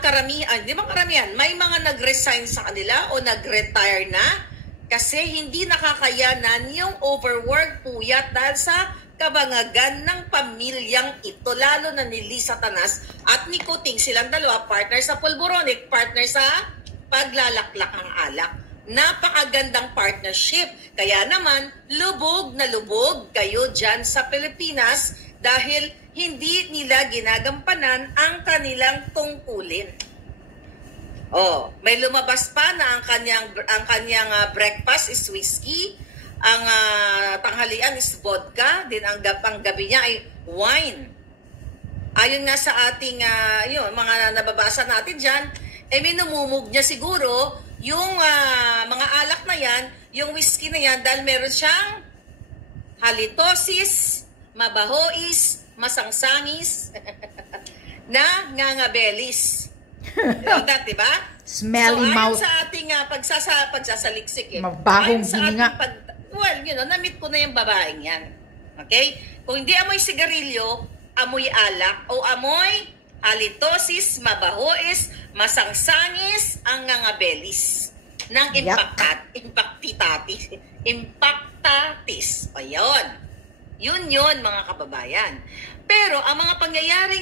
karamihan, di ba karamihan, may mga nag-resign sa kanila o nag-retire na kasi hindi nakakayanan yung overwork, puyat dahil sa kabangagan ng pamilyang ito, lalo na ni Lisa Tanas at ni Kuting. Silang dalawa, partner sa pulboronic, partner sa paglalaklak ang alak. Napakagandang partnership. Kaya naman, lubog na lubog kayo dyan sa Pilipinas dahil hindi nila ginagampanan ang kanilang tungkulin. Oh, may lumabas pa na ang kanyang breakfast is whiskey, ang tanghalian is vodka, din ang gabi niya ay wine. Ayon nga sa ating yun, mga nababasa natin diyan, minumumog niya siguro yung mga alak na yan, yung whiskey na yan dahil meron siyang halitosis, mabahois, masangsangis, na ngangabelis. Diba? Smelly mouth. So, ayon sa ating pagsasaliksik Mabahong hininga. Na-meet ko na yung babaeng yan. Okay? Kung hindi amoy sigarilyo, amoy alak, o amoy halitosis, mabahois, masangsangis, ang ngangabelis ng impactatis. Ayun. Yun, mga kababayan. Pero ang mga pangyayaring